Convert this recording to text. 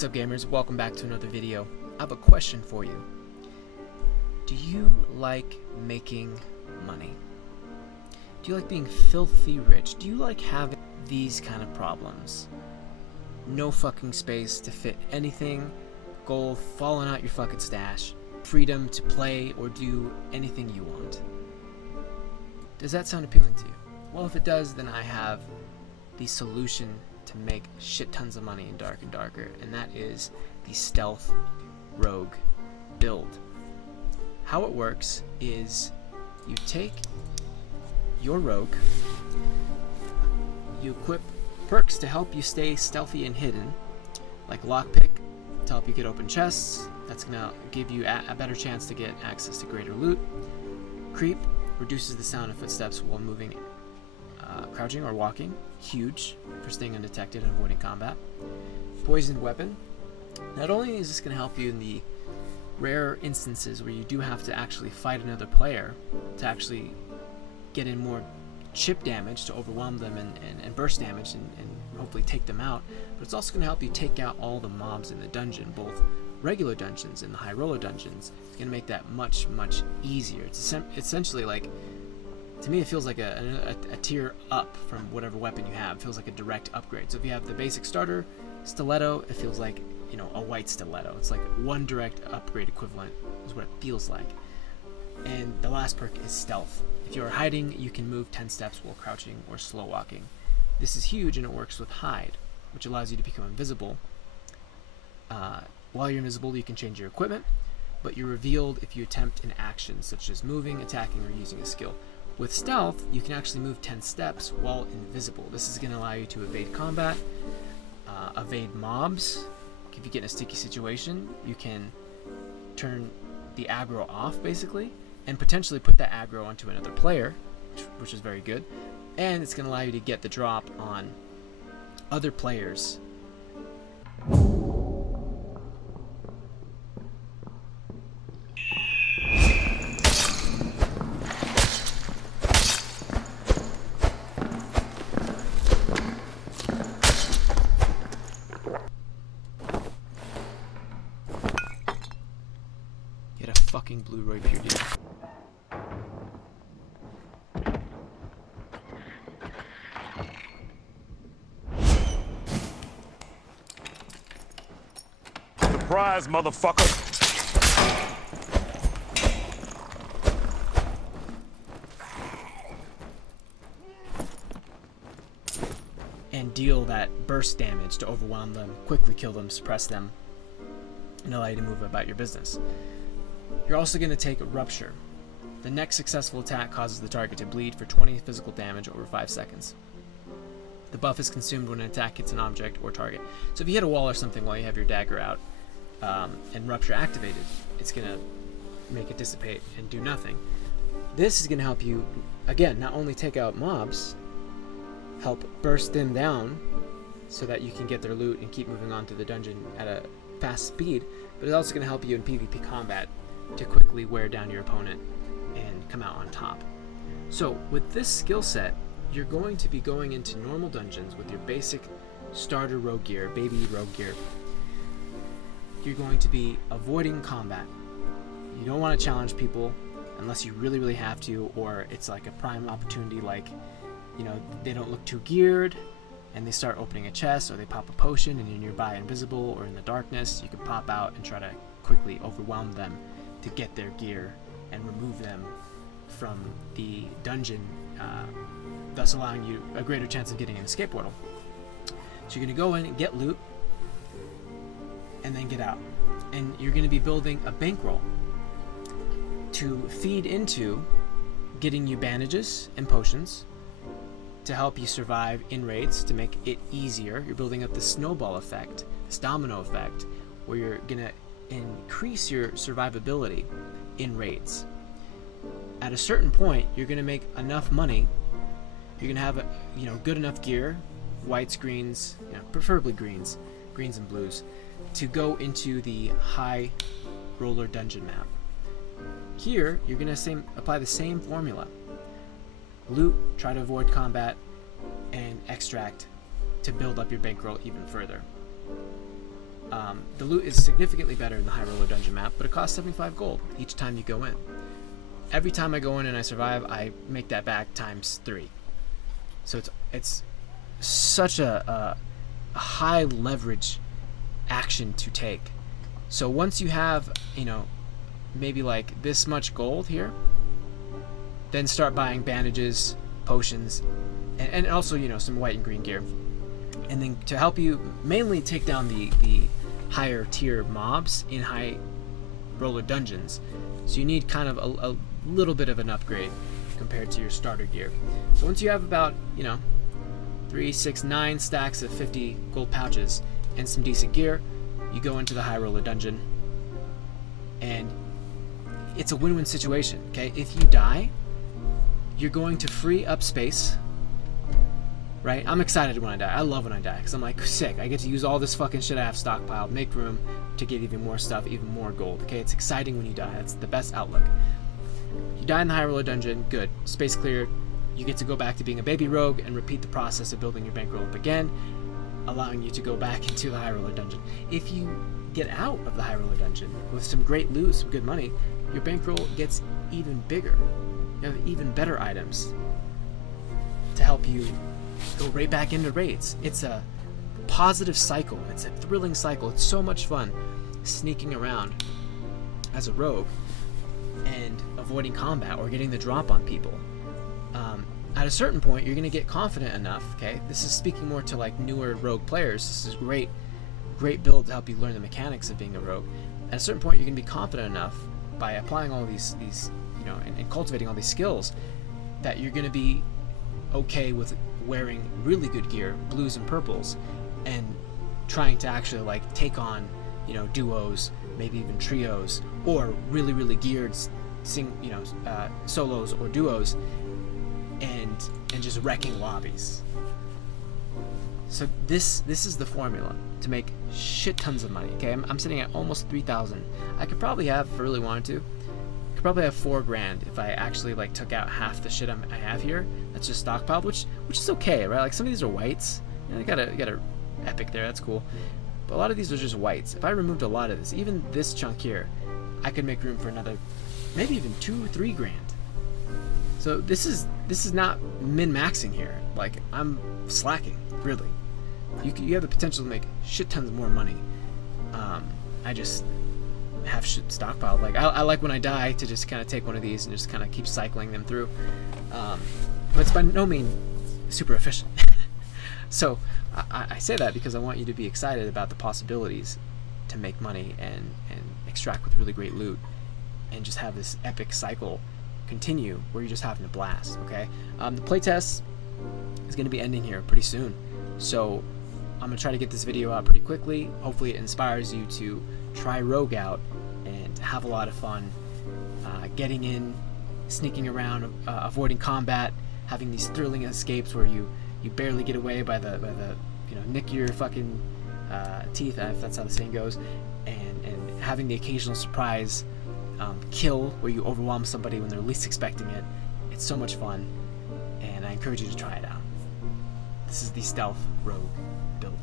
What's up, gamers? Welcome back to another video. I have a question for you. Do you like making money? Do you like being filthy rich? Do you like having these kind of problems? No fucking space to fit anything, gold falling out your fucking stash, freedom to play or do anything you want. Does that sound appealing to you? Well, if it does, then I have the solution to make shit tons of money in Dark and Darker, and that is the Stealth Rogue build. How it works is you take your rogue, you equip perks to help you stay stealthy and hidden, like lockpick to help you get open chests. That's gonna give you a better chance to get access to greater loot. Creep reduces the sound of footsteps while moving, crouching or walking. Huge for staying undetected and avoiding combat. Poisoned weapon. Not only is this going to help you in the rare instances where you do have to actually fight another player to actually get in more chip damage to overwhelm them and burst damage and hopefully take them out, but it's also going to help you take out all the mobs in the dungeon, both regular dungeons and the high roller dungeons. It's going to make that much easier. It's essentially like, to me, it feels like a tier up from whatever weapon you have. It feels like a direct upgrade. So if you have the basic starter stiletto, it feels like, you know, a white stiletto. It's like one direct upgrade equivalent is what it feels like. And the last perk is stealth. If you're hiding, you can move 10 steps while crouching or slow walking. This is huge, and it works with hide, which allows you to become invisible. While you're invisible, you can change your equipment, but you're revealed if you attempt an action such as moving, attacking, or using a skill. With stealth, you can actually move 10 steps while invisible. This is going to allow you to evade combat, evade mobs. If you get in a sticky situation, you can turn the aggro off, basically, and potentially put that aggro onto another player, which is very good. And it's going to allow you to get the drop on other players. Get a fucking blue rapier, dude. Surprise, motherfucker! And deal that burst damage to overwhelm them, quickly kill them, suppress them, and allow you to move about your business. You're also going to take a Rupture. The next successful attack causes the target to bleed for 20 physical damage over 5 seconds. The buff is consumed when an attack hits an object or target. So if you hit a wall or something while you have your dagger out and Rupture activated, it's going to make it dissipate and do nothing. This is going to help you, again, not only take out mobs, help burst them down so that you can get their loot and keep moving on to the dungeon at a fast speed, but it's also going to help you in PvP combat to quickly wear down your opponent and come out on top. So with this skill set, you're going to be going into normal dungeons with your basic starter rogue gear, baby rogue gear. You're going to be avoiding combat. You don't want to challenge people unless you really have to, or it's like a prime opportunity, like, you know, they don't look too geared and they start opening a chest, or they pop a potion and you're nearby invisible or in the darkness. You can pop out and try to quickly overwhelm them to get their gear and remove them from the dungeon, thus allowing you a greater chance of getting an escape portal. So you're going to go in and get loot and then get out. And you're going to be building a bankroll to feed into getting you bandages and potions to help you survive in raids, to make it easier. You're building up the snowball effect, this domino effect, where you're going to increase your survivability in raids. At a certain point, you're going to make enough money. You're going to have good enough gear, whites, greens, preferably greens and blues, to go into the high roller dungeon map. Here, you're going to apply the same formula. Loot, try to avoid combat, and extract to build up your bankroll even further. The loot is significantly better in the High Roller Dungeon map, but it costs 75 gold each time you go in. Every time I go in and I survive, I make that back times 3. So it's such a high leverage action to take. So once you have, maybe like this much gold here, then start buying bandages, potions, and also, some white and green gear. And then to help you mainly take down the higher tier mobs in high roller dungeons. So you need kind of a little bit of an upgrade compared to your starter gear. So once you have about, 3, 6, 9 stacks of 50 gold pouches and some decent gear, you go into the high roller dungeon, and it's a win-win situation, okay? If you die, you're going to free up space, right? I'm excited when I die. I love when I die, because I'm like, sick. I get to use all this fucking shit I have stockpiled, make room to get even more stuff, even more gold, okay? It's exciting when you die. That's the best outlook. You die in the high roller dungeon, good. Space cleared. You get to go back to being a baby rogue and repeat the process of building your bankroll up again, allowing you to go back into the high roller dungeon. If you get out of the high roller dungeon with some great loot, some good money, your bankroll gets even bigger. You have even better items to help you go right back into raids. It's a positive cycle. It's a thrilling cycle. It's so much fun sneaking around as a rogue and avoiding combat or getting the drop on people. At a certain point, you're going to get confident enough, okay? This is speaking more to like newer rogue players. This is great build to help you learn the mechanics of being a rogue. At a certain point, you're going to be confident enough by applying all these and cultivating all these skills that you're going to be okay with wearing really good gear, blues and purples, and trying to actually like take on, duos, maybe even trios, or really geared solos or duos, and just wrecking lobbies. So this is the formula to make shit tons of money. Okay, I'm sitting at almost 3,000. I could probably have, if I really wanted to, could probably have $4 grand if I actually like took out half the shit I have here. That's just stockpiled, which is okay, right? Like some of these are whites. You got a epic there. That's cool. But a lot of these are just whites. If I removed a lot of this, even this chunk here, I could make room for another, maybe even 2 or 3 grand. So this is not min-maxing here. Like I'm slacking, really. You have the potential to make shit tons more money. I just have shit stockpiled. Like I like when I die to just kind of take one of these and just kind of keep cycling them through. But it's by no means super efficient. So I say that because I want you to be excited about the possibilities to make money and extract with really great loot and just have this epic cycle continue where you're just having a blast, okay? The playtest is going to be ending here pretty soon. So I'm going to try to get this video out pretty quickly. Hopefully it inspires you to try Rogue out and have a lot of fun getting in, sneaking around, avoiding combat, having these thrilling escapes where you barely get away by the nick your fucking teeth, if that's how the saying goes, and having the occasional surprise kill where you overwhelm somebody when they're least expecting it. It's so much fun, and I encourage you to try it out. This is the Stealth Rogue build.